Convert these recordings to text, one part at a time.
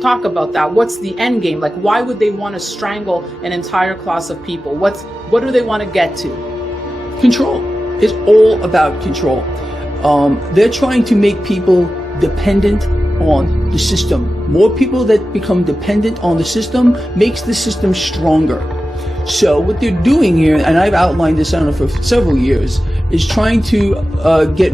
talk about that. What's the end game? Like, why would they want to strangle an entire class of people? What do they want to get to? Control. It's all about control. They're trying to make people dependent on the system. More people that become dependent on the system makes the system stronger. So what they're doing here, and I've outlined this, I don't know, for several years, is trying to get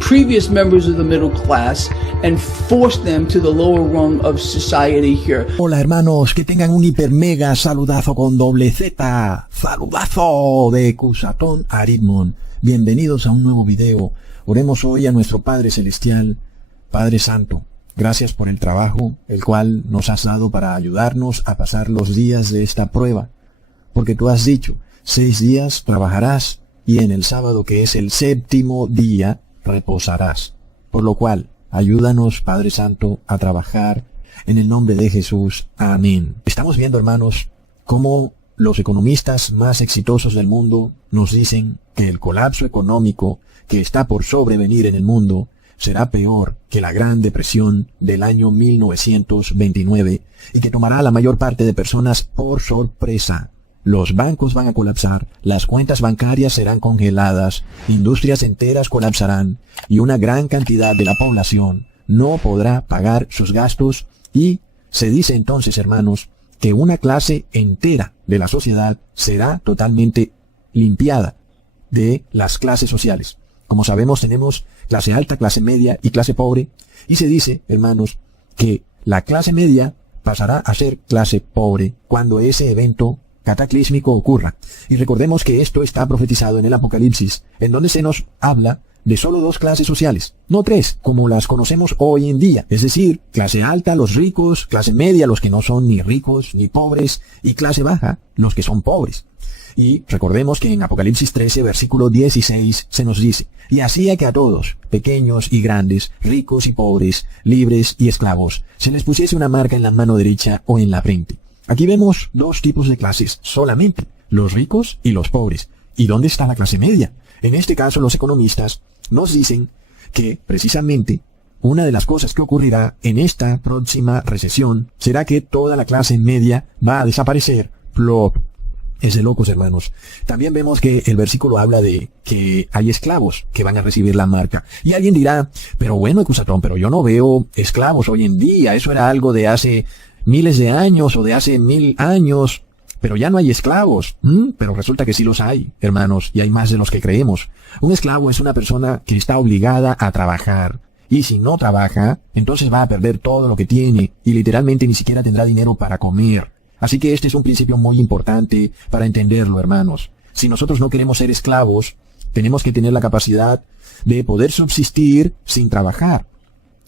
previous members of the middle class and force them to the lower rung of society here. Hola hermanos, que tengan un hiper mega saludazo con doble Z. Saludazo de Cusatón Aritmon. Bienvenidos a un nuevo video. Oremos hoy a nuestro Padre Celestial, Padre Santo. Gracias por el trabajo, el cual nos has dado para ayudarnos a pasar los días de esta prueba. Porque tú has dicho, 6 días trabajarás y en el sábado, que es el 7º día, reposarás. Por lo cual, ayúdanos, Padre Santo, a trabajar en el nombre de Jesús. Amén. Estamos viendo, hermanos, cómo los economistas más exitosos del mundo nos dicen que el colapso económico que está por sobrevenir en el mundo será peor que la Gran Depresión del año 1929 y que tomará a la mayor parte de personas por sorpresa. Los bancos van a colapsar, las cuentas bancarias serán congeladas, industrias enteras colapsarán y una gran cantidad de la población no podrá pagar sus gastos y se dice entonces, hermanos, que una clase entera de la sociedad será totalmente limpiada de las clases sociales. Como sabemos, tenemos clase alta, clase media y clase pobre, y se dice, hermanos, que la clase media pasará a ser clase pobre cuando ese evento cataclísmico ocurra. Y recordemos que esto está profetizado en el Apocalipsis, en donde se nos habla de solo 2 clases sociales, no 3, como las conocemos hoy en día. Es decir, clase alta, los ricos, clase media, los que no son ni ricos ni pobres, y clase baja, los que son pobres. Y recordemos que en Apocalipsis 13, versículo 16, se nos dice, y hacía que a todos, pequeños y grandes, ricos y pobres, libres y esclavos, se les pusiese una marca en la mano derecha o en la frente. Aquí vemos 2 tipos de clases solamente, los ricos y los pobres. ¿Y dónde está la clase media? En este caso, los economistas nos dicen que, precisamente, una de las cosas que ocurrirá en esta próxima recesión será que toda la clase media va a desaparecer. Plop. Es de locos, hermanos. También vemos que el versículo habla de que hay esclavos que van a recibir la marca. Y alguien dirá, pero bueno, Cusatón, pero yo no veo esclavos hoy en día. Eso era algo de hace miles de años o de hace 1000 años. Pero ya no hay esclavos. Pero resulta que sí los hay, hermanos, y hay más de los que creemos. Un esclavo es una persona que está obligada a trabajar. Y si no trabaja, entonces va a perder todo lo que tiene y literalmente ni siquiera tendrá dinero para comer. Así que este es un principio muy importante para entenderlo, hermanos. Si nosotros no queremos ser esclavos, tenemos que tener la capacidad de poder subsistir sin trabajar.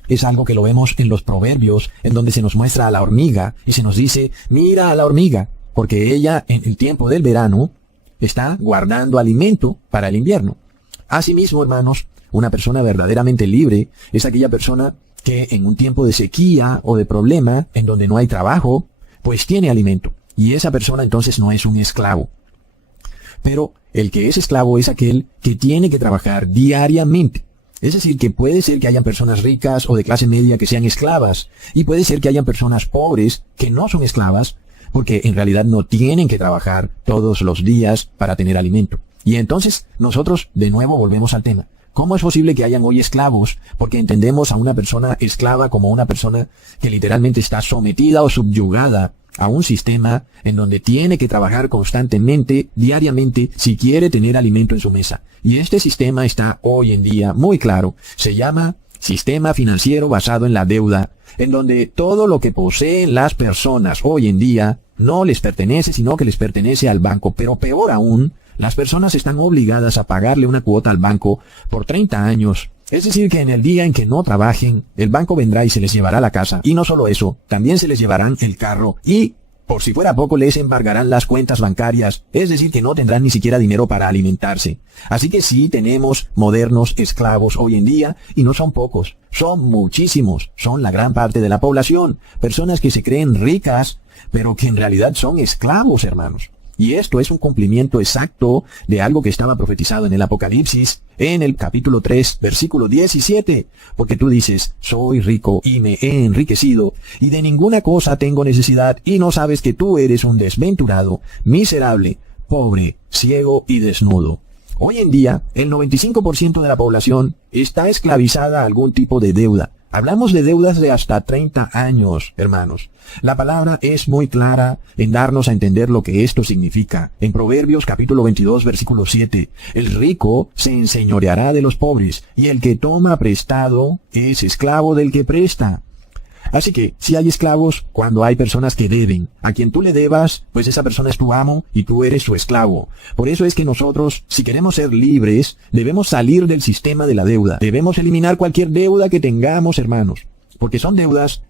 Es algo que lo vemos en los proverbios, en donde se nos muestra a la hormiga y se nos dice, mira a la hormiga, porque ella en el tiempo del verano está guardando alimento para el invierno. Asimismo, hermanos, una persona verdaderamente libre es aquella persona que en un tiempo de sequía o de problema, en donde no hay trabajo, pues tiene alimento, y esa persona entonces no es un esclavo. Pero el que es esclavo es aquel que tiene que trabajar diariamente. Es decir, que puede ser que hayan personas ricas o de clase media que sean esclavas, y puede ser que hayan personas pobres que no son esclavas, porque en realidad no tienen que trabajar todos los días para tener alimento. Y entonces nosotros de nuevo volvemos al tema. ¿Cómo es posible que hayan hoy esclavos? Porque entendemos a una persona esclava como una persona que literalmente está sometida o subyugada a un sistema en donde tiene que trabajar constantemente, diariamente, si quiere tener alimento en su mesa. Y este sistema está hoy en día muy claro. Se llama sistema financiero basado en la deuda, en donde todo lo que poseen las personas hoy en día no les pertenece, sino que les pertenece al banco. Pero peor aún, las personas están obligadas a pagarle una cuota al banco por 30 años. Es decir, que en el día en que no trabajen, el banco vendrá y se les llevará la casa. Y no solo eso, también se les llevarán el carro y, por si fuera poco, les embargarán las cuentas bancarias. Es decir, que no tendrán ni siquiera dinero para alimentarse. Así que sí tenemos modernos esclavos hoy en día, y no son pocos, son muchísimos. Son la gran parte de la población. Personas que se creen ricas, pero que en realidad son esclavos, hermanos. Y esto es un cumplimiento exacto de algo que estaba profetizado en el Apocalipsis, en el capítulo 3, versículo 17. Porque tú dices, soy rico y me he enriquecido, y de ninguna cosa tengo necesidad, y no sabes que tú eres un desventurado, miserable, pobre, ciego y desnudo. Hoy en día, el 95% de la población está esclavizada a algún tipo de deuda. Hablamos de deudas de hasta 30 años, hermanos. La palabra es muy clara en darnos a entender lo que esto significa. En Proverbios capítulo 22, versículo 7, el rico se enseñoreará de los pobres, y el que toma prestado es esclavo del que presta. Así que, si hay esclavos, cuando hay personas que deben, a quien tú le debas, pues esa persona es tu amo y tú eres su esclavo. Por eso es que nosotros, si queremos ser libres, debemos salir del sistema de la deuda. Debemos eliminar cualquier deuda que tengamos, hermanos, porque son deudas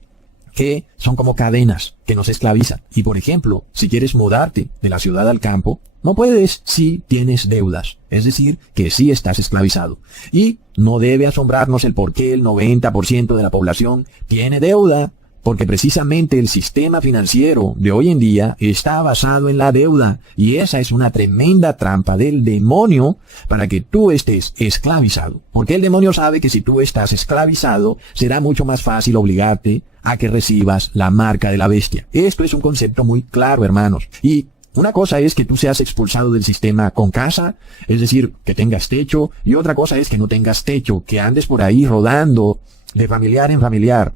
que son como cadenas que nos esclavizan. Y por ejemplo, si quieres mudarte de la ciudad al campo, no puedes si tienes deudas. Es decir, que sí estás esclavizado. Y no debe asombrarnos el por qué el 90% de la población tiene deuda, porque precisamente el sistema financiero de hoy en día está basado en la deuda. Y esa es una tremenda trampa del demonio para que tú estés esclavizado. Porque el demonio sabe que si tú estás esclavizado, será mucho más fácil obligarte a que recibas la marca de la bestia. Esto es un concepto muy claro, hermanos. Y una cosa es que tú seas expulsado del sistema con casa, es decir, que tengas techo, y otra cosa es que no tengas techo, que andes por ahí rodando de familiar en familiar.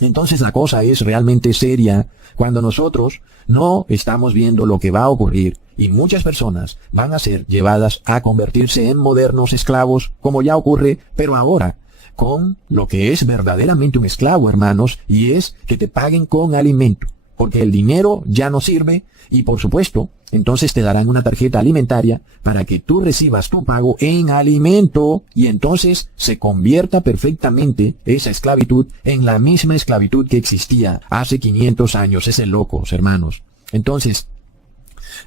Entonces la cosa es realmente seria cuando nosotros no estamos viendo lo que va a ocurrir y muchas personas van a ser llevadas a convertirse en modernos esclavos, como ya ocurre, pero ahora con lo que es verdaderamente un esclavo, hermanos, y es que te paguen con alimento. Porque el dinero ya no sirve y por supuesto, entonces te darán una tarjeta alimentaria para que tú recibas tu pago en alimento y entonces se convierta perfectamente esa esclavitud en la misma esclavitud que existía hace 500 años. Es de locos, hermanos. Entonces,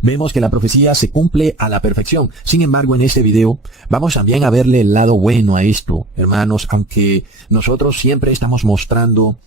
vemos que la profecía se cumple a la perfección. Sin embargo, en este video vamos también a verle el lado bueno a esto, hermanos, aunque nosotros siempre estamos mostrando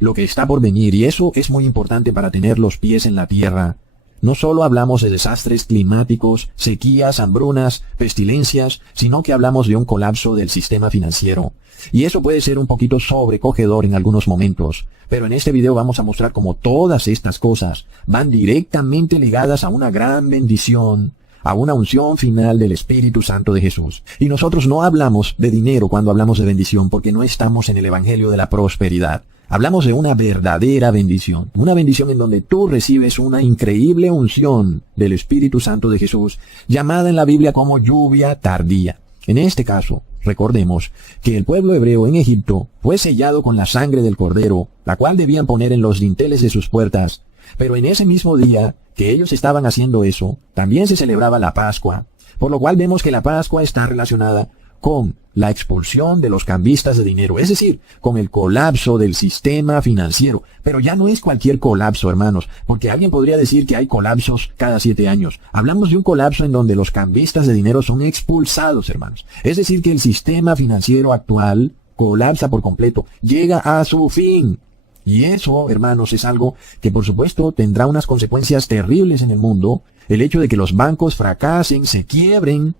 lo que está por venir, y eso es muy importante para tener los pies en la tierra. No solo hablamos de desastres climáticos, sequías, hambrunas, pestilencias, sino que hablamos de un colapso del sistema financiero. Y eso puede ser un poquito sobrecogedor en algunos momentos, pero en este video vamos a mostrar cómo todas estas cosas van directamente ligadas a una gran bendición, a una unción final del Espíritu Santo de Jesús. Y nosotros no hablamos de dinero cuando hablamos de bendición, porque no estamos en el Evangelio de la prosperidad. Hablamos de una verdadera bendición, una bendición en donde tú recibes una increíble unción del Espíritu Santo de Jesús, llamada en la Biblia como lluvia tardía. En este caso, recordemos que el pueblo hebreo en Egipto fue sellado con la sangre del cordero, la cual debían poner en los dinteles de sus puertas. Pero en ese mismo día que ellos estaban haciendo eso, también se celebraba la Pascua, por lo cual vemos que la Pascua está relacionada con la expulsión de los cambistas de dinero, es decir, con el colapso del sistema financiero. Pero ya no es cualquier colapso, hermanos, porque alguien podría decir que hay colapsos cada 7 años. Hablamos de un colapso en donde los cambistas de dinero son expulsados, hermanos. Es decir, que el sistema financiero actual colapsa por completo, llega a su fin. Y eso, hermanos, es algo que por supuesto tendrá unas consecuencias terribles en el mundo. El hecho de que los bancos fracasen, se quiebren.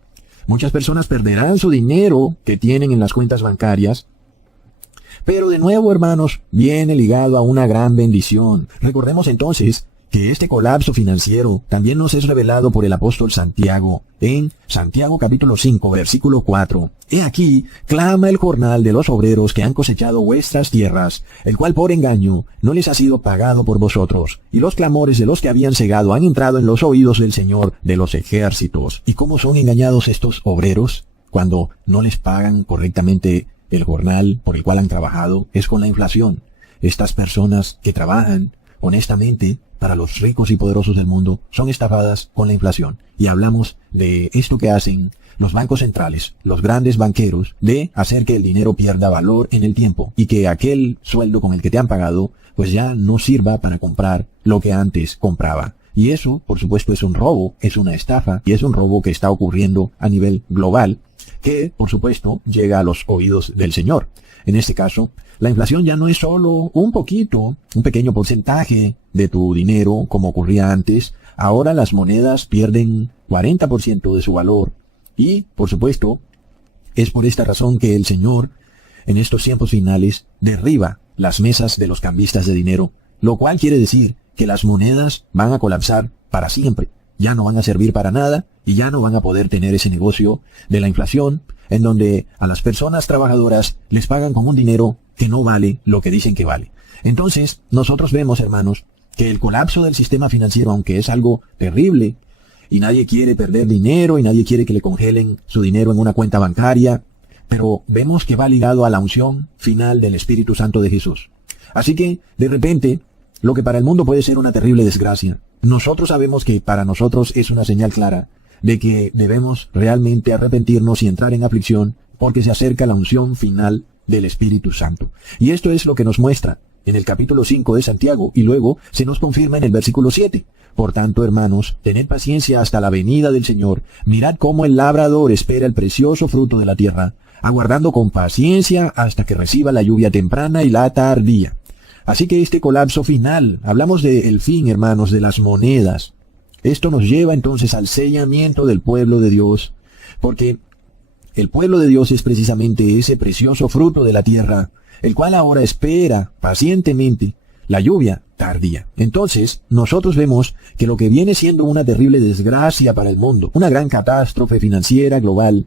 Muchas personas perderán su dinero que tienen en las cuentas bancarias. Pero de nuevo, hermanos, viene ligado a una gran bendición. Recordemos entonces que este colapso financiero también nos es revelado por el apóstol Santiago. En Santiago capítulo 5, versículo 4. He aquí, clama el jornal de los obreros que han cosechado vuestras tierras, el cual por engaño no les ha sido pagado por vosotros. Y los clamores de los que habían cegado han entrado en los oídos del Señor de los ejércitos. ¿Y cómo son engañados estos obreros? Cuando no les pagan correctamente el jornal por el cual han trabajado, es con la inflación. Estas personas que trabajan honestamente para los ricos y poderosos del mundo son estafadas con la inflación. Y hablamos de esto que hacen los bancos centrales, los grandes banqueros, de hacer que el dinero pierda valor en el tiempo y que aquel sueldo con el que te han pagado pues ya no sirva para comprar lo que antes compraba. Y eso, por supuesto, es un robo, es una estafa y es un robo que está ocurriendo a nivel global, que, por supuesto, llega a los oídos del Señor. En este caso, la inflación ya no es solo un pequeño porcentaje de tu dinero, como ocurría antes. ahora las monedas pierden 40% de su valor. Y, por supuesto, es por esta razón que el Señor, en estos tiempos finales, derriba las mesas de los cambistas de dinero, lo cual quiere decir que las monedas van a colapsar para siempre. Ya no van a servir para nada y ya no van a poder tener ese negocio de la inflación, en donde a las personas trabajadoras les pagan con un dinero que no vale lo que dicen que vale. Entonces, nosotros vemos, hermanos, que el colapso del sistema financiero, aunque es algo terrible, y nadie quiere perder dinero, y nadie quiere que le congelen su dinero en una cuenta bancaria, pero vemos que va ligado a la unción final del Espíritu Santo de Jesús. Así que, de repente, lo que para el mundo puede ser una terrible desgracia, nosotros sabemos que para nosotros es una señal clara de que debemos realmente arrepentirnos y entrar en aflicción, porque se acerca la unción final del Espíritu Santo. Y esto es lo que nos muestra en el capítulo 5 de Santiago, y luego se nos confirma en el versículo 7. Por tanto, hermanos, tened paciencia hasta la venida del Señor. Mirad cómo el labrador espera el precioso fruto de la tierra, aguardando con paciencia hasta que reciba la lluvia temprana y la tardía. Así que este colapso final, hablamos del fin, hermanos, de las monedas. Esto nos lleva entonces al sellamiento del pueblo de Dios, porque el pueblo de Dios es precisamente ese precioso fruto de la tierra, el cual ahora espera pacientemente la lluvia tardía. Entonces, nosotros vemos que lo que viene siendo una terrible desgracia para el mundo, una gran catástrofe financiera global,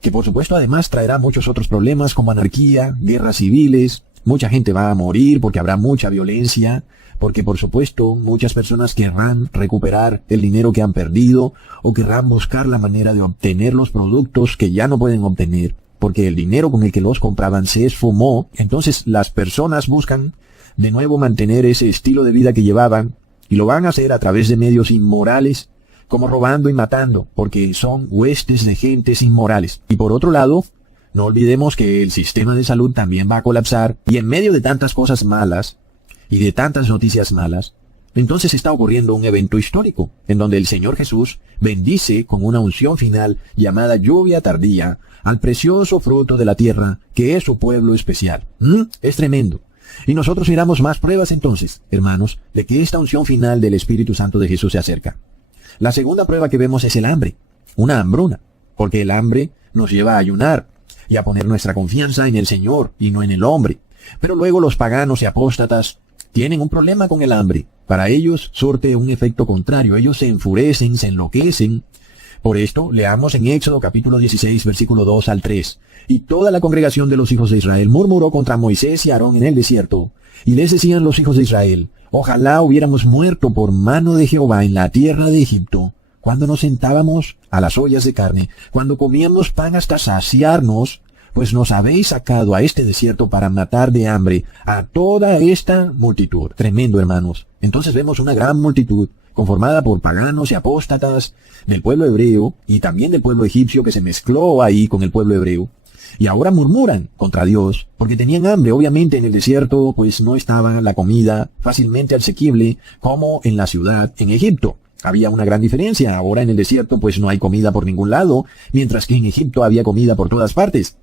que por supuesto además traerá muchos otros problemas como anarquía, guerras civiles, mucha gente va a morir porque habrá mucha violencia, porque por supuesto muchas personas querrán recuperar el dinero que han perdido o querrán buscar la manera de obtener los productos que ya no pueden obtener, porque el dinero con el que los compraban se esfumó. Entonces las personas buscan de nuevo mantener ese estilo de vida que llevaban, y lo van a hacer a través de medios inmorales, como robando y matando, porque son huestes de gentes inmorales. Y por otro lado, no olvidemos que el sistema de salud también va a colapsar, y en medio de tantas cosas malas, y de tantas noticias malas, entonces está ocurriendo un evento histórico, en donde el Señor Jesús bendice con una unción final llamada lluvia tardía al precioso fruto de la tierra, que es su pueblo especial. Es tremendo. Y nosotros miramos más pruebas entonces, hermanos, de que esta unción final del Espíritu Santo de Jesús se acerca. La segunda prueba que vemos es el hambre, una hambruna, porque el hambre nos lleva a ayunar y a poner nuestra confianza en el Señor y no en el hombre. Pero luego los paganos y apóstatas tienen un problema con el hambre. Para ellos surte un efecto contrario. Ellos se enfurecen, se enloquecen. Por esto, leamos en Éxodo capítulo 16, versículo 2 al 3. Y toda la congregación de los hijos de Israel murmuró contra Moisés y Aarón en el desierto. Y les decían los hijos de Israel: ojalá hubiéramos muerto por mano de Jehová en la tierra de Egipto, cuando nos sentábamos a las ollas de carne, cuando comíamos pan hasta saciarnos, pues nos habéis sacado a este desierto para matar de hambre a toda esta multitud. Tremendo, hermanos. Entonces vemos una gran multitud, conformada por paganos y apóstatas del pueblo hebreo, y también del pueblo egipcio que se mezcló ahí con el pueblo hebreo. Y ahora murmuran contra Dios, porque tenían hambre. Obviamente en el desierto, pues no estaba la comida fácilmente asequible como en la ciudad, en Egipto. Había una gran diferencia. Ahora en el desierto, pues no hay comida por ningún lado, mientras que en Egipto había comida por todas partes.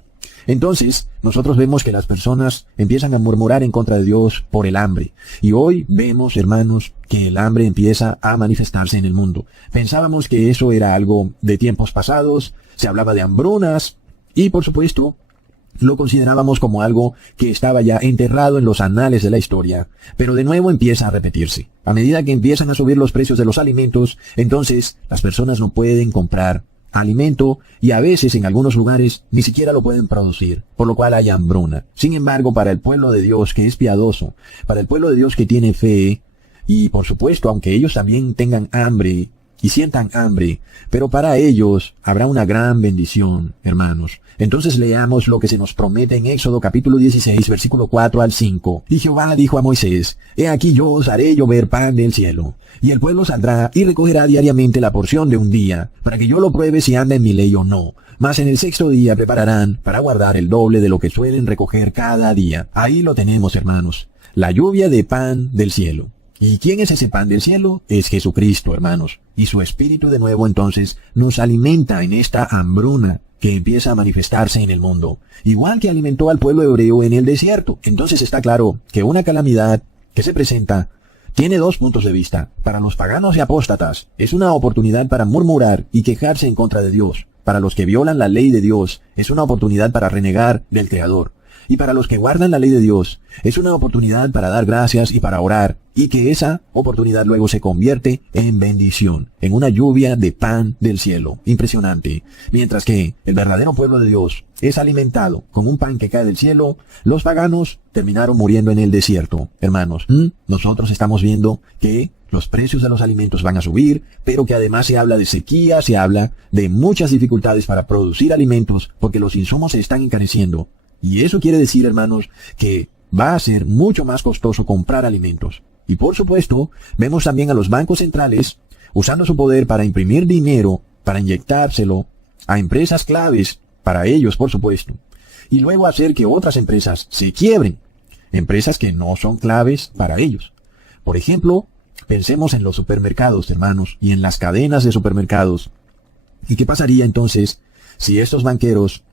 Entonces, nosotros vemos que las personas empiezan a murmurar en contra de Dios por el hambre. Y hoy vemos, hermanos, que el hambre empieza a manifestarse en el mundo. Pensábamos que eso era algo de tiempos pasados, se hablaba de hambrunas, y por supuesto, lo considerábamos como algo que estaba ya enterrado en los anales de la historia. Pero de nuevo empieza a repetirse. A medida que empiezan a subir los precios de los alimentos, entonces las personas no pueden comprar alimento, y a veces en algunos lugares ni siquiera lo pueden producir, por lo cual hay hambruna. Sin embargo, para el pueblo de Dios que es piadoso, para el pueblo de Dios que tiene fe, y por supuesto, aunque ellos también tengan hambre y sientan hambre, pero para ellos habrá una gran bendición, hermanos. Entonces leamos lo que se nos promete en Éxodo capítulo 16, versículo 4 al 5. Y Jehová dijo a Moisés: he aquí yo os haré llover pan del cielo, y el pueblo saldrá y recogerá diariamente la porción de un día, para que yo lo pruebe si anda en mi ley o no. Mas en el sexto día prepararán para guardar el doble de lo que suelen recoger cada día. Ahí lo tenemos, hermanos, la lluvia de pan del cielo. ¿Y quién es ese pan del cielo? Es Jesucristo, hermanos. Y su Espíritu de nuevo entonces nos alimenta en esta hambruna que empieza a manifestarse en el mundo, igual que alimentó al pueblo hebreo en el desierto. Entonces está claro que una calamidad que se presenta Tiene dos puntos de vista. Para los paganos y apóstatas, es una oportunidad para murmurar y quejarse en contra de Dios. Para los que violan la ley de Dios, es una oportunidad para renegar del Creador. Y para los que guardan la ley de Dios, es una oportunidad para dar gracias y para orar, y que esa oportunidad luego se convierte en bendición, en una lluvia de pan del cielo. Impresionante. Mientras que el verdadero pueblo de Dios es alimentado con un pan que cae del cielo, los paganos terminaron muriendo en el desierto. Hermanos, nosotros estamos viendo que los precios de los alimentos van a subir, pero que además se habla de sequía, se habla de muchas dificultades para producir alimentos, porque los insumos se están encareciendo. Y eso quiere decir, hermanos, que va a ser mucho más costoso comprar alimentos. Y por supuesto, vemos también a los bancos centrales usando su poder para imprimir dinero, para inyectárselo a empresas claves, para ellos, por supuesto. Y luego hacer que otras empresas se quiebren. Empresas que no son claves para ellos. Por ejemplo, pensemos en los supermercados, hermanos, y en las cadenas de supermercados. ¿Y qué pasaría entonces si estos banqueros,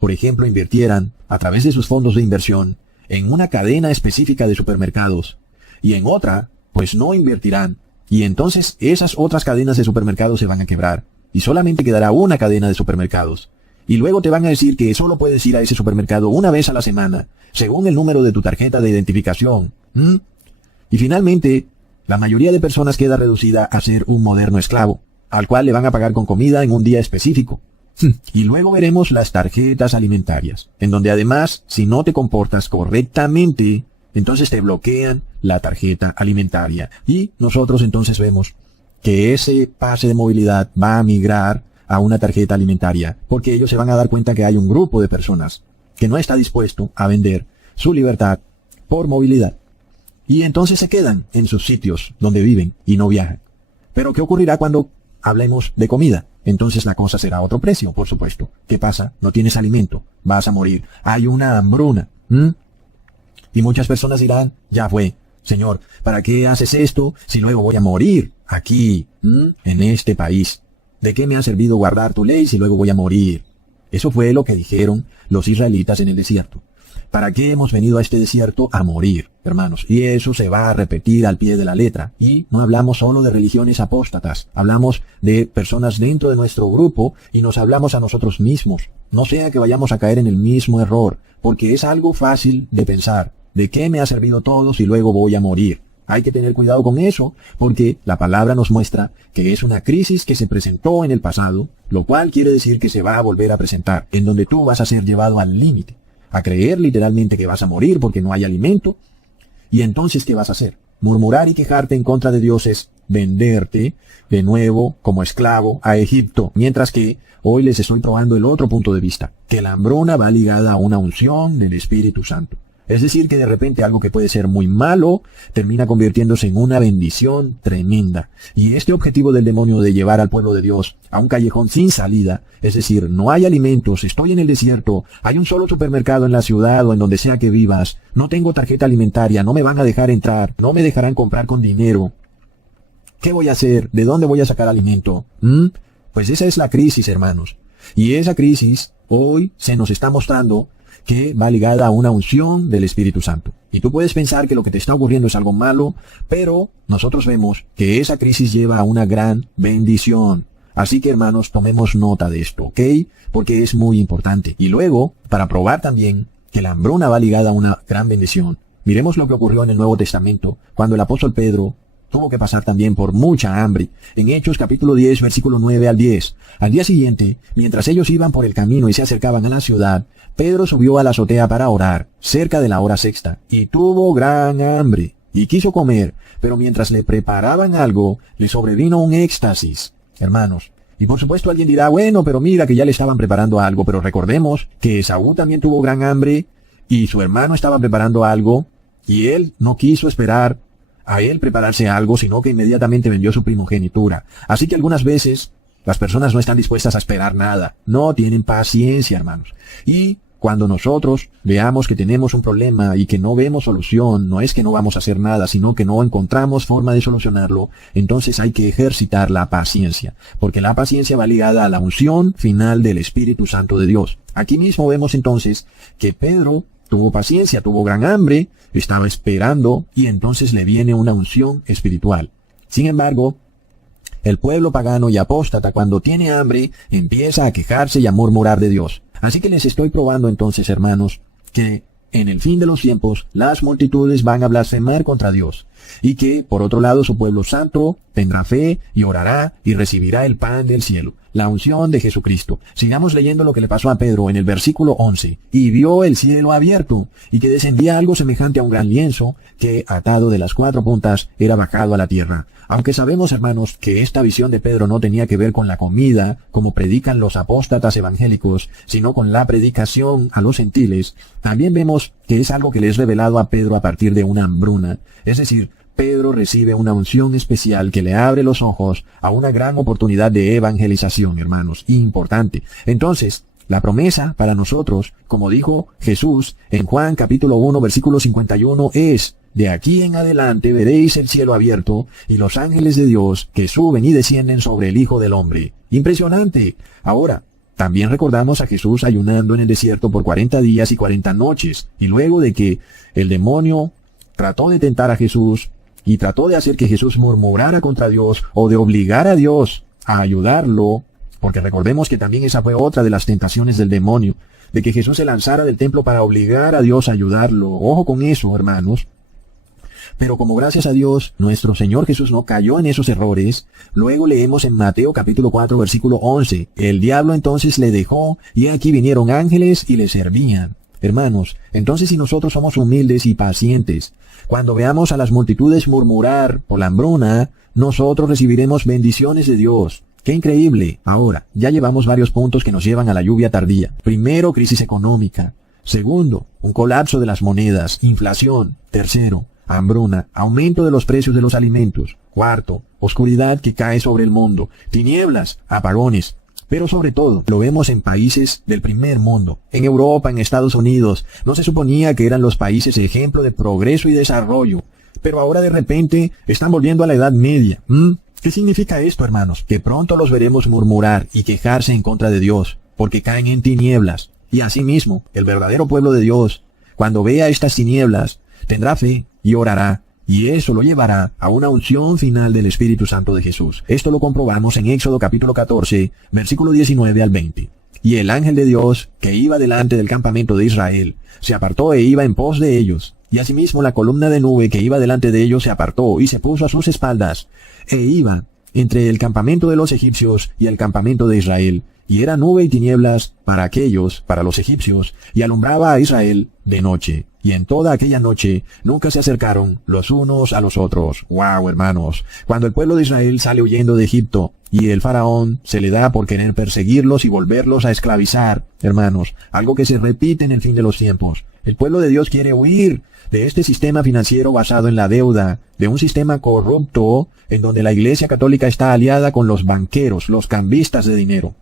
por ejemplo, invirtieran a través de sus fondos de inversión en una cadena específica de supermercados y en otra, pues no invertirán? Y entonces esas otras cadenas de supermercados se van a quebrar y solamente quedará una cadena de supermercados. Y luego te van a decir que solo puedes ir a ese supermercado una vez a la semana, según el número de tu tarjeta de identificación. Y finalmente, la mayoría de personas queda reducida a ser un moderno esclavo, al cual le van a pagar con comida en un día específico. Y luego veremos las tarjetas alimentarias, en donde además, si no te comportas correctamente, entonces te bloquean la tarjeta alimentaria. Y nosotros entonces vemos que ese pase de movilidad va a migrar a una tarjeta alimentaria, porque ellos se van a dar cuenta que hay un grupo de personas que no está dispuesto a vender su libertad por movilidad. Y entonces se quedan en sus sitios donde viven y no viajan. Pero ¿qué ocurrirá cuando hablemos de comida? Entonces la cosa será a otro precio, por supuesto. ¿Qué pasa? No tienes alimento, vas a morir. Hay una hambruna. Y muchas personas dirán, ya fue, Señor, ¿para qué haces esto si luego voy a morir aquí, en este país? ¿De qué me ha servido guardar tu ley si luego voy a morir? Eso fue lo que dijeron los israelitas en el desierto. ¿Para qué hemos venido a este desierto? A morir, hermanos. Y eso se va a repetir al pie de la letra. Y no hablamos solo de religiones apóstatas. Hablamos de personas dentro de nuestro grupo y nos hablamos a nosotros mismos. No sea que vayamos a caer en el mismo error, porque es algo fácil de pensar. ¿De qué me ha servido todo si luego voy a morir? Hay que tener cuidado con eso, porque la palabra nos muestra que es una crisis que se presentó en el pasado, lo cual quiere decir que se va a volver a presentar, en donde tú vas a ser llevado al límite, a creer literalmente que vas a morir porque no hay alimento. Y entonces, ¿qué vas a hacer? Murmurar y quejarte en contra de Dios es venderte de nuevo como esclavo a Egipto, mientras que hoy les estoy probando el otro punto de vista, que la hambruna va ligada a una unción del Espíritu Santo. Es decir, que de repente algo que puede ser muy malo termina convirtiéndose en una bendición tremenda. Y este objetivo del demonio de llevar al pueblo de Dios a un callejón sin salida, es decir, no hay alimentos, estoy en el desierto, hay un solo supermercado en la ciudad o en donde sea que vivas, no tengo tarjeta alimentaria, no me van a dejar entrar, no me dejarán comprar con dinero. ¿Qué voy a hacer? ¿De dónde voy a sacar alimento? Pues esa es la crisis, hermanos. Y esa crisis hoy se nos está mostrando que va ligada a una unción del Espíritu Santo. Y tú puedes pensar que lo que te está ocurriendo es algo malo, pero nosotros vemos que esa crisis lleva a una gran bendición. Así que, hermanos, tomemos nota de esto, ¿ok? Porque es muy importante. Y luego, para probar también que la hambruna va ligada a una gran bendición, miremos lo que ocurrió en el Nuevo Testamento, cuando el apóstol Pedro tuvo que pasar también por mucha hambre. En Hechos capítulo 10, versículo 9 al 10. Al día siguiente, mientras ellos iban por el camino y se acercaban a la ciudad, Pedro subió a la azotea para orar, cerca de la hora sexta, y tuvo gran hambre, y quiso comer, pero mientras le preparaban algo, le sobrevino un éxtasis. Hermanos, y por supuesto alguien dirá, bueno, pero mira que ya le estaban preparando algo, pero recordemos que Esaú también tuvo gran hambre, y su hermano estaba preparando algo, y él no quiso esperar a él prepararse algo, sino que inmediatamente vendió su primogenitura. Así que algunas veces las personas no están dispuestas a esperar nada, no tienen paciencia, hermanos. Y cuando nosotros veamos que tenemos un problema y que no vemos solución, no es que no vamos a hacer nada, sino que no encontramos forma de solucionarlo, entonces hay que ejercitar la paciencia, porque la paciencia va ligada a la unción final del Espíritu Santo de Dios. Aquí mismo vemos entonces que Pedro tuvo paciencia, tuvo gran hambre, estaba esperando y entonces le viene una unción espiritual. Sin embargo, el pueblo pagano y apóstata cuando tiene hambre empieza a quejarse y a murmurar de Dios. Así que les estoy probando entonces, hermanos, que en el fin de los tiempos las multitudes van a blasfemar contra Dios y que, por otro lado, su pueblo santo tendrá fe y orará y recibirá el pan del cielo, la unción de Jesucristo. Sigamos leyendo lo que le pasó a Pedro en el versículo 11. Y vio el cielo abierto y que descendía algo semejante a un gran lienzo que, atado de las 4 puntas, era bajado a la tierra. Aunque sabemos, hermanos, que esta visión de Pedro no tenía que ver con la comida, como predican los apóstatas evangélicos, sino con la predicación a los gentiles, también vemos que es algo que le es revelado a Pedro a partir de una hambruna. Es decir, Pedro recibe una unción especial que le abre los ojos a una gran oportunidad de evangelización, hermanos, importante. Entonces, la promesa para nosotros, como dijo Jesús en Juan capítulo 1, versículo 51, es: de aquí en adelante veréis el cielo abierto y los ángeles de Dios que suben y descienden sobre el Hijo del Hombre. Impresionante. Ahora, también recordamos a Jesús ayunando en el desierto por 40 días y 40 noches, y luego de que el demonio trató de tentar a Jesús y trató de hacer que Jesús murmurara contra Dios o de obligar a Dios a ayudarlo, porque recordemos que también esa fue otra de las tentaciones del demonio, de que Jesús se lanzara del templo para obligar a Dios a ayudarlo. Ojo con eso, hermanos. Pero como gracias a Dios, nuestro Señor Jesús no cayó en esos errores, luego leemos en Mateo capítulo 4 versículo 11, el diablo entonces le dejó, y aquí vinieron ángeles y le servían. Hermanos, entonces si nosotros somos humildes y pacientes, cuando veamos a las multitudes murmurar por la hambruna, nosotros recibiremos bendiciones de Dios. ¡Qué increíble! Ahora, ya llevamos varios puntos que nos llevan a la lluvia tardía. Primero, crisis económica. Segundo, un colapso de las monedas, inflación. Tercero, hambruna, aumento de los precios de los alimentos. Cuarto, oscuridad que cae sobre el mundo. Tinieblas, apagones. Pero sobre todo, lo vemos en países del primer mundo. En Europa, en Estados Unidos, no se suponía que eran los países ejemplo de progreso y desarrollo. Pero ahora de repente están volviendo a la Edad Media. ¿Qué significa esto, hermanos? Que pronto los veremos murmurar y quejarse en contra de Dios, porque caen en tinieblas. Y asimismo, el verdadero pueblo de Dios, cuando vea estas tinieblas, tendrá fe y orará. Y eso lo llevará a una unción final del Espíritu Santo de Jesús. Esto lo comprobamos en Éxodo capítulo 14, versículo 19 al 20. Y el ángel de Dios, que iba delante del campamento de Israel, se apartó e iba en pos de ellos. Y asimismo la columna de nube que iba delante de ellos se apartó y se puso a sus espaldas, e iba entre el campamento de los egipcios y el campamento de Israel. Y era nube y tinieblas para aquellos, para los egipcios, y alumbraba a Israel de noche. Y en toda aquella noche nunca se acercaron los unos a los otros. ¡Wow, hermanos! Cuando el pueblo de Israel sale huyendo de Egipto, y el faraón se le da por querer perseguirlos y volverlos a esclavizar, hermanos, algo que se repite en el fin de los tiempos. El pueblo de Dios quiere huir de este sistema financiero basado en la deuda, de un sistema corrupto en donde la Iglesia Católica está aliada con los banqueros, los cambistas de dinero.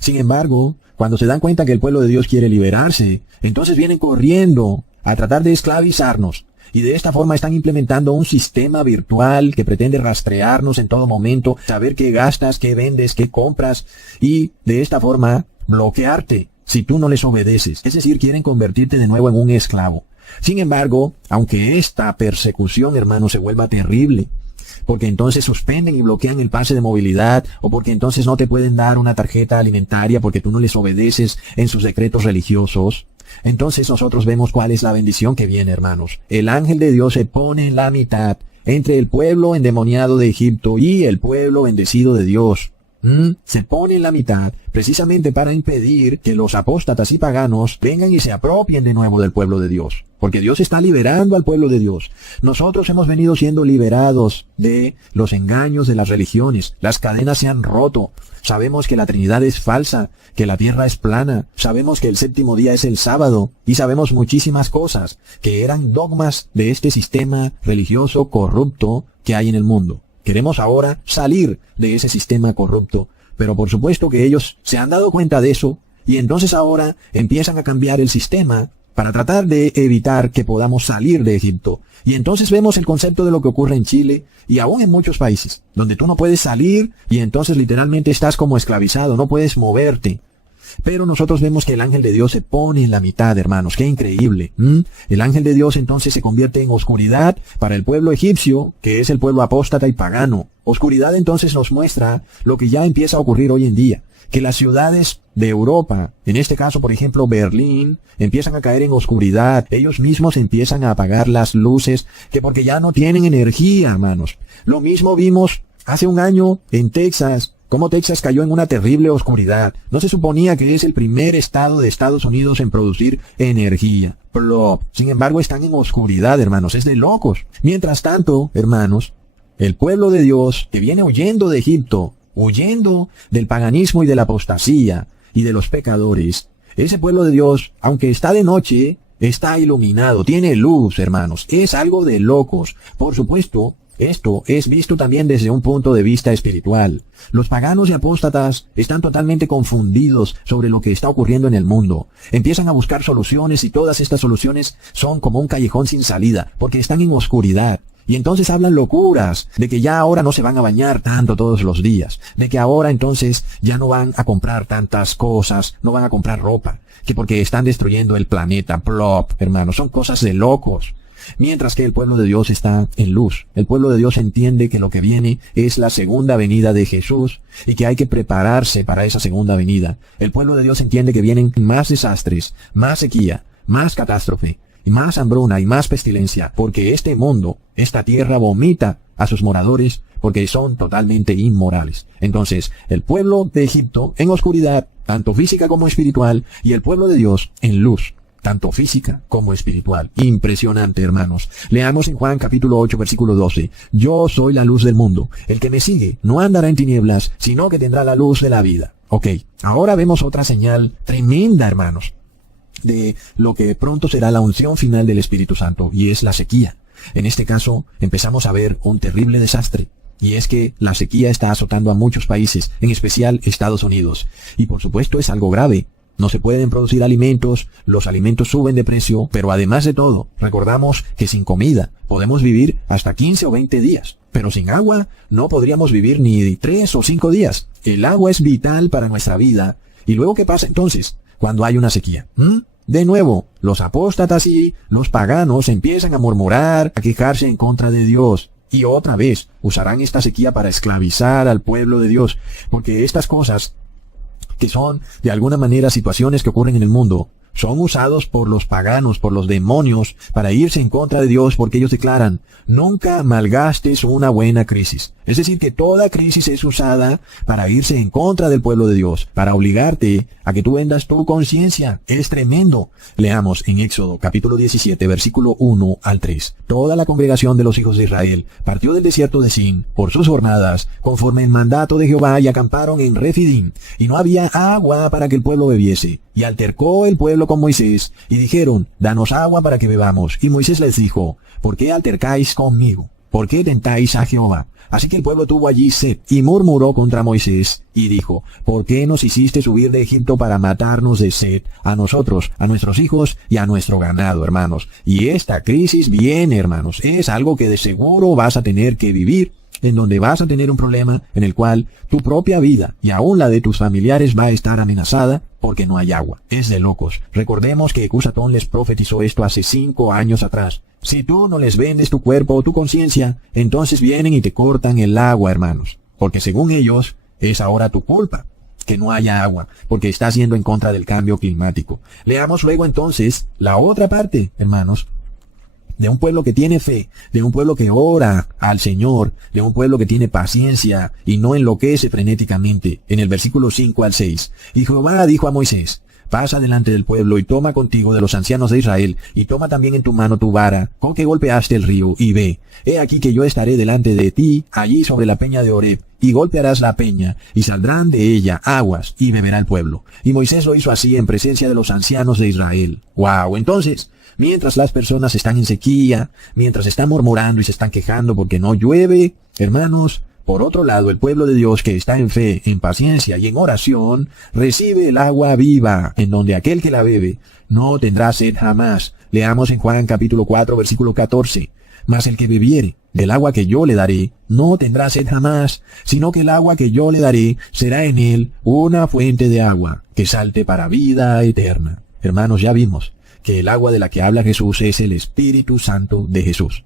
Sin embargo, cuando se dan cuenta que el pueblo de Dios quiere liberarse, entonces vienen corriendo a tratar de esclavizarnos. Y de esta forma están implementando un sistema virtual que pretende rastrearnos en todo momento, saber qué gastas, qué vendes, qué compras, y de esta forma bloquearte si tú no les obedeces. Es decir, quieren convertirte de nuevo en un esclavo. Sin embargo, aunque esta persecución, hermano, se vuelva terrible, porque entonces suspenden y bloquean el pase de movilidad, o porque entonces no te pueden dar una tarjeta alimentaria porque tú no les obedeces en sus decretos religiosos, entonces nosotros vemos cuál es la bendición que viene, hermanos. El ángel de Dios se pone en la mitad entre el pueblo endemoniado de Egipto y el pueblo bendecido de Dios. Se pone en la mitad precisamente para impedir que los apóstatas y paganos vengan y se apropien de nuevo del pueblo de Dios, porque Dios está liberando al pueblo de Dios. Nosotros hemos venido siendo liberados de los engaños de las religiones. Las cadenas se han roto. Sabemos que la Trinidad es falsa, que la tierra es plana, sabemos que el séptimo día es el sábado, y sabemos muchísimas cosas que eran dogmas de este sistema religioso corrupto que hay en el mundo. Queremos ahora salir de ese sistema corrupto, pero por supuesto que ellos se han dado cuenta de eso, y entonces ahora empiezan a cambiar el sistema para tratar de evitar que podamos salir de Egipto. Y entonces vemos el concepto de lo que ocurre en Chile y aún en muchos países, donde tú no puedes salir y entonces literalmente estás como esclavizado, no puedes moverte. Pero nosotros vemos que el ángel de Dios se pone en la mitad, hermanos. ¡Qué increíble! El ángel de Dios entonces se convierte en oscuridad para el pueblo egipcio, que es el pueblo apóstata y pagano. Oscuridad entonces nos muestra lo que ya empieza a ocurrir hoy en día, que las ciudades de Europa, en este caso por ejemplo Berlín, empiezan a caer en oscuridad. Ellos mismos empiezan a apagar las luces, que porque ya no tienen energía, hermanos. Lo mismo vimos hace un año en Texas, cómo Texas cayó en una terrible oscuridad. No se suponía que es el primer estado de Estados Unidos en producir energía. Plop. Sin embargo, están en oscuridad, hermanos. Es de locos. Mientras tanto, hermanos, el pueblo de Dios que viene huyendo de Egipto, huyendo del paganismo y de la apostasía y de los pecadores, ese pueblo de Dios, aunque está de noche, está iluminado, tiene luz, hermanos. Es algo de locos. Por supuesto, esto es visto también desde un punto de vista espiritual. Los paganos y apóstatas están totalmente confundidos sobre lo que está ocurriendo en el mundo. Empiezan a buscar soluciones y todas estas soluciones son como un callejón sin salida, porque están en oscuridad. Y entonces hablan locuras, de que ya ahora no se van a bañar tanto todos los días, de que ahora entonces ya no van a comprar tantas cosas, no van a comprar ropa, que porque están destruyendo el planeta. Plop, hermanos, son cosas de locos. Mientras que el pueblo de Dios está en luz. El pueblo de Dios entiende que lo que viene es la segunda venida de Jesús y que hay que prepararse para esa segunda venida. El pueblo de Dios entiende que vienen más desastres, más sequía, más catástrofe, más hambruna y más pestilencia, porque este mundo, esta tierra vomita a sus moradores porque son totalmente inmorales. Entonces, el pueblo de Egipto en oscuridad, tanto física como espiritual, y el pueblo de Dios en luz, tanto física como espiritual. Impresionante, hermanos. Leamos en Juan capítulo 8, versículo 12. Yo soy la luz del mundo. El que me sigue no andará en tinieblas, sino que tendrá la luz de la vida. Ok, ahora vemos otra señal tremenda, hermanos, de lo que pronto será la unción final del Espíritu Santo, y es la sequía. En este caso, empezamos a ver un terrible desastre. Y es que la sequía está azotando a muchos países, en especial Estados Unidos. Y por supuesto es algo grave. No se pueden producir alimentos, los alimentos suben de precio, pero además de todo, recordamos que sin comida podemos vivir hasta 15 o 20 días. Pero sin agua no podríamos vivir ni 3 o 5 días. El agua es vital para nuestra vida. ¿Y luego qué pasa entonces cuando hay una sequía? De nuevo, los apóstatas y los paganos empiezan a murmurar, a quejarse en contra de Dios. Y otra vez usarán esta sequía para esclavizar al pueblo de Dios, porque estas cosas, que son de alguna manera situaciones que ocurren en el mundo, son usados por los paganos, por los demonios, para irse en contra de Dios, porque ellos declaran, nunca malgastes una buena crisis. Es decir, que toda crisis es usada para irse en contra del pueblo de Dios, para obligarte a que tú vendas tu conciencia. Es tremendo. Leamos en Éxodo capítulo 17, versículo 1 al 3. Toda la congregación de los hijos de Israel partió del desierto de Sin por sus jornadas, conforme el mandato de Jehová, y acamparon en Refidim, y no había agua para que el pueblo bebiese. Y altercó el pueblo con Moisés, y dijeron, danos agua para que bebamos. Y Moisés les dijo, ¿por qué altercáis conmigo? ¿Por qué tentáis a Jehová? Así que el pueblo tuvo allí sed, y murmuró contra Moisés, y dijo, ¿por qué nos hiciste subir de Egipto para matarnos de sed, a nosotros, a nuestros hijos y a nuestro ganado, hermanos? Y esta crisis viene, hermanos, es algo que de seguro vas a tener que vivir, en donde vas a tener un problema en el cual tu propia vida y aún la de tus familiares va a estar amenazada porque no hay agua. Es de locos. Recordemos que Cusatón les profetizó esto hace 5 años atrás. Si tú no les vendes tu cuerpo o tu conciencia, entonces vienen y te cortan el agua, hermanos. Porque según ellos, es ahora tu culpa que no haya agua, porque estás yendo en contra del cambio climático. Leamos luego entonces la otra parte, hermanos, de un pueblo que tiene fe, de un pueblo que ora al Señor, de un pueblo que tiene paciencia y no enloquece frenéticamente. En el versículo 5 al 6. Y Jehová dijo a Moisés, pasa delante del pueblo y toma contigo de los ancianos de Israel, y toma también en tu mano tu vara, con que golpeaste el río, y ve, he aquí que yo estaré delante de ti, allí sobre la peña de Horeb, y golpearás la peña, y saldrán de ella aguas, y beberá el pueblo. Y Moisés lo hizo así en presencia de los ancianos de Israel. ¡Wow! Entonces, mientras las personas están en sequía, mientras están murmurando y se están quejando porque no llueve, hermanos, por otro lado, el pueblo de Dios que está en fe, en paciencia y en oración, recibe el agua viva, en donde aquel que la bebe no tendrá sed jamás. Leamos en Juan capítulo 4, versículo 14. Mas el que bebiere del agua que yo le daré, no tendrá sed jamás, sino que el agua que yo le daré será en él una fuente de agua que salte para vida eterna. Hermanos, ya vimos que el agua de la que habla Jesús es el Espíritu Santo de Jesús.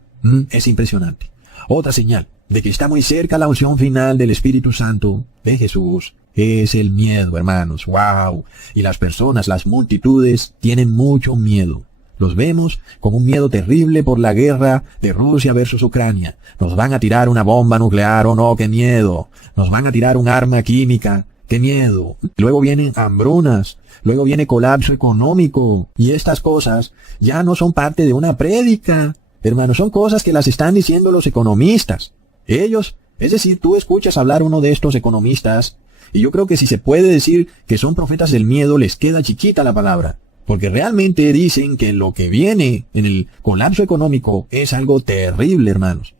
Es impresionante. Otra señal de que está muy cerca la unción final del Espíritu Santo de Jesús es el miedo, hermanos. ¡Wow! Y las personas, las multitudes, tienen mucho miedo. Los vemos con un miedo terrible por la guerra de Rusia versus Ucrania. Nos van a tirar una bomba nuclear, ¡oh no, qué miedo! Nos van a tirar un arma química, ¡qué miedo! Luego vienen hambrunas, luego viene colapso económico. Y estas cosas ya no son parte de una prédica. Hermanos, son cosas que las están diciendo los economistas. Ellos, es decir, tú escuchas hablar uno de estos economistas, y yo creo que si se puede decir que son profetas del miedo, les queda chiquita la palabra. Porque realmente dicen que lo que viene en el colapso económico es algo terrible, hermanos.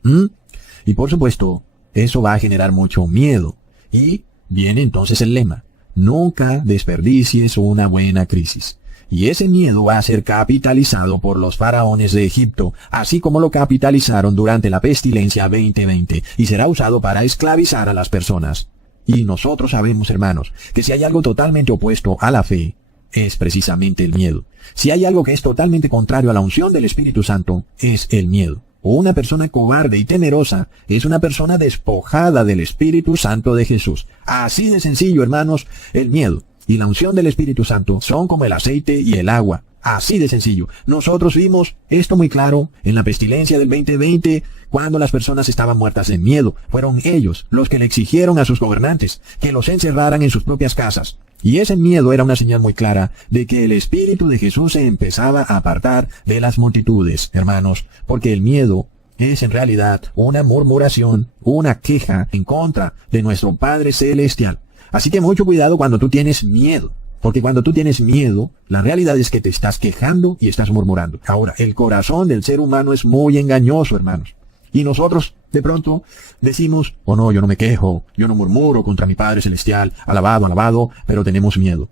Y por supuesto, eso va a generar mucho miedo. Y viene entonces el lema: nunca desperdicies una buena crisis. Y ese miedo va a ser capitalizado por los faraones de Egipto, así como lo capitalizaron durante la pestilencia 2020, y será usado para esclavizar a las personas. Y nosotros sabemos, hermanos, que si hay algo totalmente opuesto a la fe, es precisamente el miedo. Si hay algo que es totalmente contrario a la unción del Espíritu Santo, es el miedo. Una persona cobarde y temerosa es una persona despojada del Espíritu Santo de Jesús. Así de sencillo, hermanos, el miedo y la unción del Espíritu Santo son como el aceite y el agua. Así de sencillo. Nosotros vimos esto muy claro en la pestilencia del 2020, cuando las personas estaban muertas de miedo. Fueron ellos los que le exigieron a sus gobernantes que los encerraran en sus propias casas. Y ese miedo era una señal muy clara de que el Espíritu de Jesús se empezaba a apartar de las multitudes, hermanos, porque el miedo es en realidad una murmuración, una queja en contra de nuestro Padre Celestial. Así que mucho cuidado cuando tú tienes miedo. Porque cuando tú tienes miedo, la realidad es que te estás quejando y estás murmurando. Ahora, el corazón del ser humano es muy engañoso, hermanos. Y nosotros, de pronto, decimos, oh no, yo no me quejo, yo no murmuro contra mi Padre Celestial, alabado, alabado, pero tenemos miedo.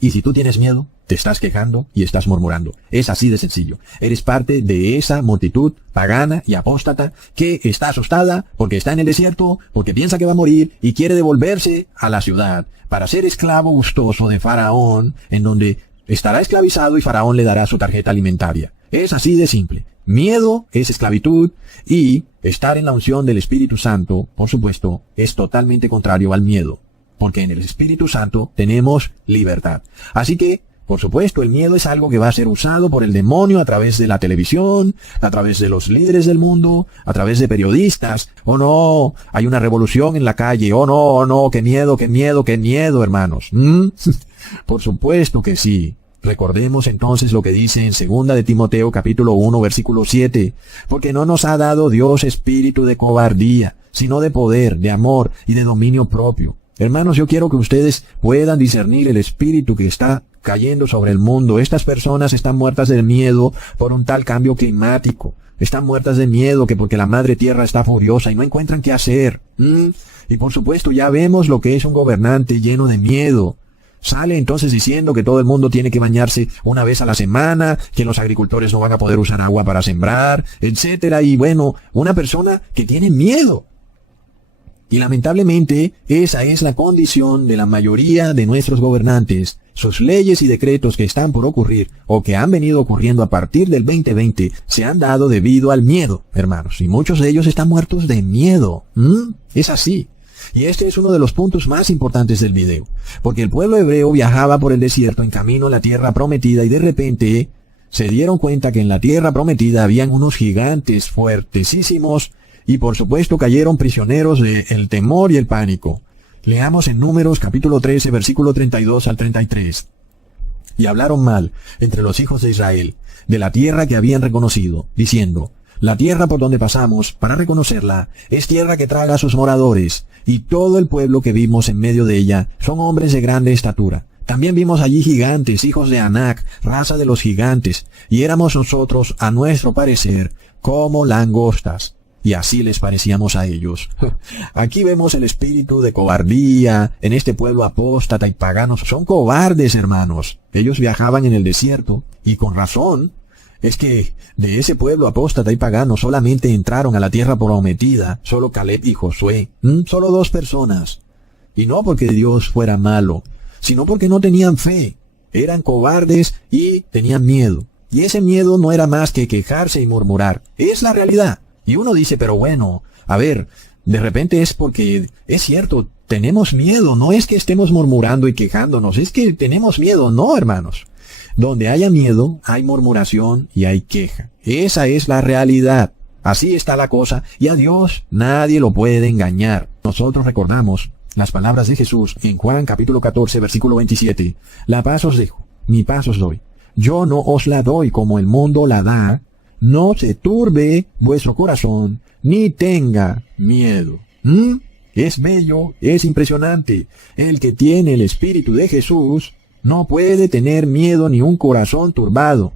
Y si tú tienes miedo, te estás quejando y estás murmurando. Es así de sencillo. Eres parte de esa multitud pagana y apóstata que está asustada porque está en el desierto, porque piensa que va a morir y quiere devolverse a la ciudad para ser esclavo gustoso de Faraón, en donde estará esclavizado y Faraón le dará su tarjeta alimentaria. Es así de simple. Miedo es esclavitud y estar en la unción del Espíritu Santo, por supuesto, es totalmente contrario al miedo. Porque en el Espíritu Santo tenemos libertad. Así que, por supuesto, el miedo es algo que va a ser usado por el demonio a través de la televisión, a través de los líderes del mundo, a través de periodistas. Oh no, hay una revolución en la calle. Oh no, qué miedo, qué miedo, qué miedo, hermanos. Por supuesto que sí. Recordemos entonces lo que dice en 2 de Timoteo capítulo 1 versículo 7. Porque no nos ha dado Dios espíritu de cobardía, sino de poder, de amor y de dominio propio. Hermanos, yo quiero que ustedes puedan discernir el espíritu que está cayendo sobre el mundo. Estas personas están muertas de miedo por un tal cambio climático. Están muertas de miedo que porque la madre tierra está furiosa y no encuentran qué hacer. Y por supuesto ya vemos lo que es un gobernante lleno de miedo. Sale entonces diciendo que todo el mundo tiene que bañarse una vez a la semana, que los agricultores no van a poder usar agua para sembrar, etcétera. Y bueno, una persona que tiene miedo. Y lamentablemente, esa es la condición de la mayoría de nuestros gobernantes. Sus leyes y decretos que están por ocurrir, o que han venido ocurriendo a partir del 2020, se han dado debido al miedo, hermanos. Y muchos de ellos están muertos de miedo. Es así. Y este es uno de los puntos más importantes del video. Porque el pueblo hebreo viajaba por el desierto en camino a la tierra prometida y de repente se dieron cuenta que en la tierra prometida habían unos gigantes fuertesísimos y por supuesto cayeron prisioneros del temor y el pánico. Leamos en Números capítulo 13 versículo 32 al 33. Y hablaron mal entre los hijos de Israel de la tierra que habían reconocido, diciendo: la tierra por donde pasamos, para reconocerla, es tierra que traga a sus moradores, y todo el pueblo que vimos en medio de ella son hombres de grande estatura. También vimos allí gigantes, hijos de Anac, raza de los gigantes, y éramos nosotros, a nuestro parecer, como langostas. Y así les parecíamos a ellos. Aquí vemos el espíritu de cobardía en este pueblo apóstata y pagano. Son cobardes, hermanos. Ellos viajaban en el desierto, y con razón. Es que de ese pueblo apóstata y pagano solamente entraron a la tierra prometida, solo Caleb y Josué, solo 2 personas. Y no porque Dios fuera malo, sino porque no tenían fe, eran cobardes y tenían miedo. Y ese miedo no era más que quejarse y murmurar. Es la realidad. Y uno dice, pero bueno, a ver, de repente es porque es cierto, tenemos miedo, no es que estemos murmurando y quejándonos, es que tenemos miedo, no, hermanos. Donde haya miedo, hay murmuración y hay queja. Esa es la realidad. Así está la cosa, y a Dios nadie lo puede engañar. Nosotros recordamos las palabras de Jesús en Juan capítulo 14, versículo 27. La paz os dejo, mi paz os doy. Yo no os la doy como el mundo la da. No se turbe vuestro corazón, ni tenga miedo. Es bello, es impresionante. El que tiene el Espíritu de Jesús no puede tener miedo ni un corazón turbado.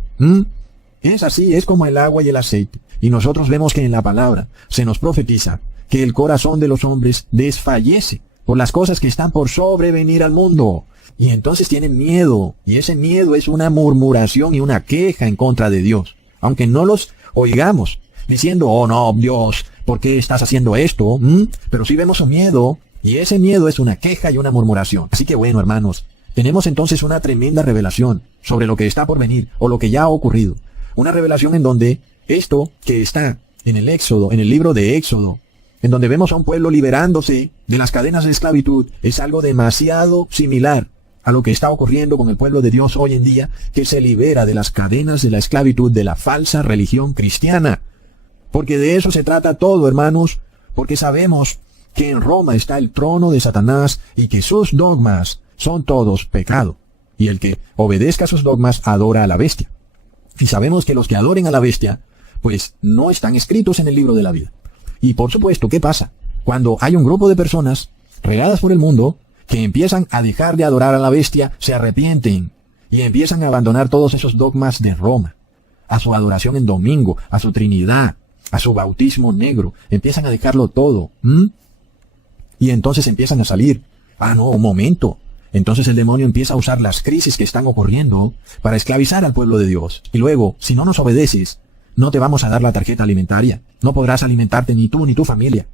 Es así, es como el agua y el aceite. Y nosotros vemos que en la palabra se nos profetiza que el corazón de los hombres desfallece por las cosas que están por sobrevenir al mundo. Y entonces tienen miedo, y ese miedo es una murmuración y una queja en contra de Dios. Aunque no los oigamos diciendo, oh no, Dios, ¿por qué estás haciendo esto? Pero sí vemos su miedo, y ese miedo es una queja y una murmuración. Así que bueno, hermanos, tenemos entonces una tremenda revelación sobre lo que está por venir, o lo que ya ha ocurrido. Una revelación en donde esto que está en el Éxodo, en el libro de Éxodo, en donde vemos a un pueblo liberándose de las cadenas de esclavitud, es algo demasiado similar a lo que está ocurriendo con el pueblo de Dios hoy en día, que se libera de las cadenas de la esclavitud de la falsa religión cristiana. Porque de eso se trata todo, hermanos, porque sabemos que en Roma está el trono de Satanás y que sus dogmas son todos pecado. Y el que obedezca sus dogmas adora a la bestia. Y sabemos que los que adoren a la bestia, pues no están escritos en el libro de la vida. Y por supuesto, ¿qué pasa? Cuando hay un grupo de personas regadas por el mundo que empiezan a dejar de adorar a la bestia, se arrepienten y empiezan a abandonar todos esos dogmas de Roma, a su adoración en domingo, a su Trinidad, a su bautismo negro, empiezan a dejarlo todo. Y entonces empiezan a salir. No, un momento. Entonces el demonio empieza a usar las crisis que están ocurriendo para esclavizar al pueblo de Dios. Y luego, si no nos obedeces, no te vamos a dar la tarjeta alimentaria. No podrás alimentarte ni tú ni tu familia.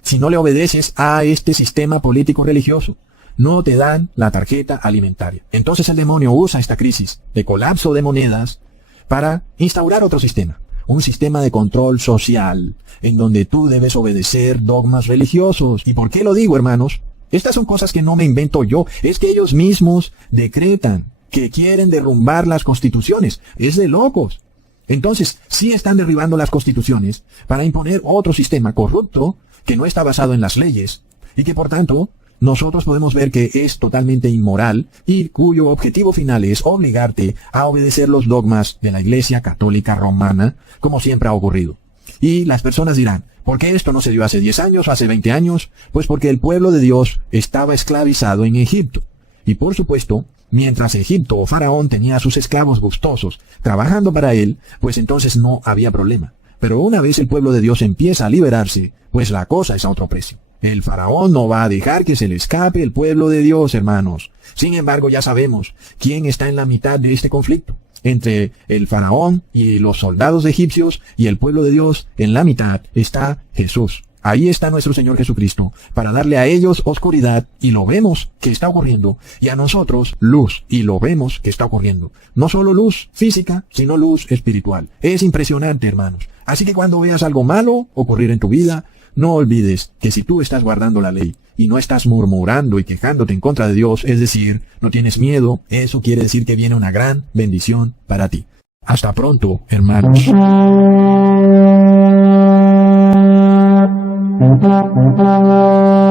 Si no le obedeces a este sistema político religioso, no te dan la tarjeta alimentaria. Entonces el demonio usa esta crisis de colapso de monedas para instaurar otro sistema. Un sistema de control social, en donde tú debes obedecer dogmas religiosos. ¿Y por qué lo digo, hermanos? Estas son cosas que no me invento yo. Es que ellos mismos decretan que quieren derrumbar las constituciones. Es de locos. Entonces, sí están derribando las constituciones para imponer otro sistema corrupto que no está basado en las leyes y que por tanto nosotros podemos ver que es totalmente inmoral y cuyo objetivo final es obligarte a obedecer los dogmas de la Iglesia Católica Romana, como siempre ha ocurrido. Y las personas dirán, ¿por qué esto no se dio hace 10 años o hace 20 años? Pues porque el pueblo de Dios estaba esclavizado en Egipto. Y por supuesto, mientras Egipto o Faraón tenía a sus esclavos gustosos trabajando para él, pues entonces no había problema. Pero una vez el pueblo de Dios empieza a liberarse, pues la cosa es a otro precio. El faraón no va a dejar que se le escape el pueblo de Dios, hermanos. Sin embargo, ya sabemos quién está en la mitad de este conflicto. Entre el faraón y los soldados egipcios y el pueblo de Dios, en la mitad está Jesús. Ahí está nuestro Señor Jesucristo, para darle a ellos oscuridad, y lo vemos que está ocurriendo, y a nosotros luz, y lo vemos que está ocurriendo. No solo luz física, sino luz espiritual. Es impresionante, hermanos. Así que cuando veas algo malo ocurrir en tu vida, no olvides que si tú estás guardando la ley y no estás murmurando y quejándote en contra de Dios, es decir, no tienes miedo, eso quiere decir que viene una gran bendición para ti. Hasta pronto, hermanos. Thank you.